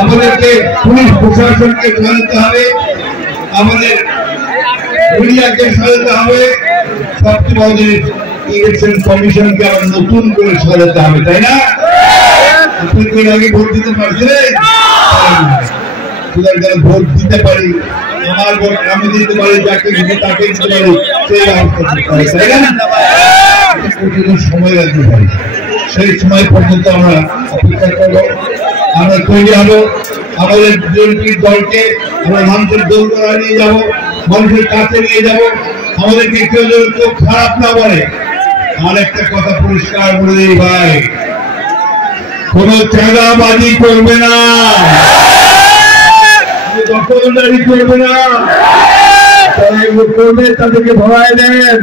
আমাদেরকে পুলিশ প্রশাসনকে সাজাতে হবে, আমাদের মিডিয়াকে সাজাতে হবে, সবচেয়ে বড় জিনিস ইলেকশন কমিশনকে আবার নতুন করে সাজাতে হবে, তাই না? আপনি আগে ভোট দিতে পারছিলেন, ভোট দিতে পারি, আমার ভোট আমি দিতে পারি, যাকে দিতে তাকে দিতে পারি, সেই ব্যবস্থা তাই না? সময় লাগতে পারি, সেই সময় পর্যন্ত আমরা অপেক্ষা করবো, আমরা তৈরি হবো, আমাদের বিএনপির দলকে আমরা মানুষের দোল করা নিয়ে যাবো, মানুষের কাছে নিয়ে যাবো, আমাদেরকে কেউ যেন কেউ খারাপ না বলে। আর একটা কথা পরিষ্কার বলে দিই ভাই, কোন চাঁদাবাজি করবে না, দখলদারি করবে না, করবে তাদেরকে ভয় দেন,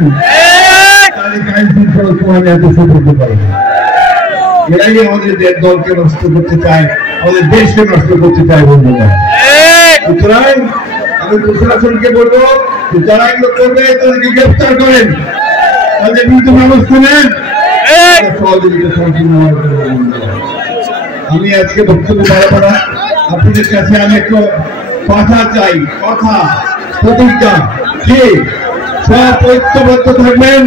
এরাই আমাদের দলকে নষ্ট করতে চায়, আমাদের দেশকে নষ্ট করতে চায় বন্ধুরা। সুতরাং আমি প্রশাসনকে বলবো যে যারা এগুলো করবে তাদেরকে গ্রেফতার করেন, তাদের বিরুদ্ধে ব্যবস্থা নেন, সহযোগিতা সম্পূর্ণ। আমি আজকে বক্তব্য বাড়াবো না, আপনাদের কাছে আমি একটু কথা চাই, কথা প্রতিজ্ঞা, কি সব ঐক্যবদ্ধ থাকবেন,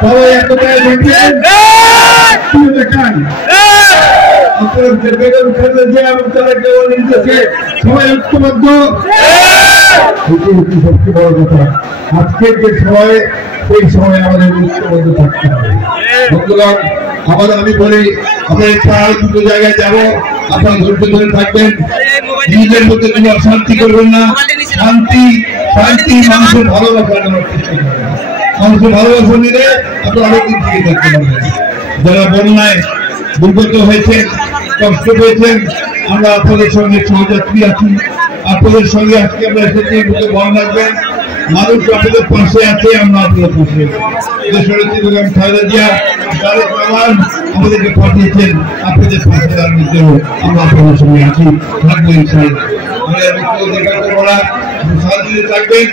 সবাই একতায় থাকবেন, দেখান সবাই ঐক্যবদ্ধ, সবচেয়ে বড় কথা। আজকের যে সময়, সেই সময় আমাদের ঐক্যবদ্ধ থাকতে হবে। বন্ধুগণ, আমি বলি আমাদের পাড়ায় দুটো জায়গায় যাবো, আপনারা ধৈর্য ধরে থাকবেন, নিজের মধ্যে কোনো অশান্তি করবেন না, শান্তি শান্তি মানুষের ভালোবাসা নেওয়ার চেষ্টা করবেন, মানুষের ভালোবাসা নিলে আপনারা অনেকদিন থেকে থাকতে পারবেন। যারা বন্যায় দুর্গত হয়েছেন, কষ্ট পেয়েছেন, আমরা আপনাদের সঙ্গে সহযাত্রী আছি, আপনাদের সঙ্গে আজকে আমরা এসেছি, বুকে বল রাখবেন, মানুষ আপনাদের পাশে আছে, আমরা আপনাদের পাশে। দেশনেত্রী বেগম খালেদা জিয়া আমাদেরকে পাঠিয়েছেন, আপনাদের পাশে দাঁড়ানোর জন্য আমরা আপনাদের সঙ্গে আছি, থাকবো ইনশাআল্লাহ। দেখা করবো না, শান্তিতে থাকবেন,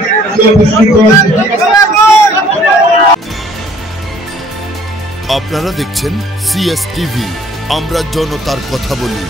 আপনারা দেখছেন CS টিভি, আমরা জনতার কথা বলি।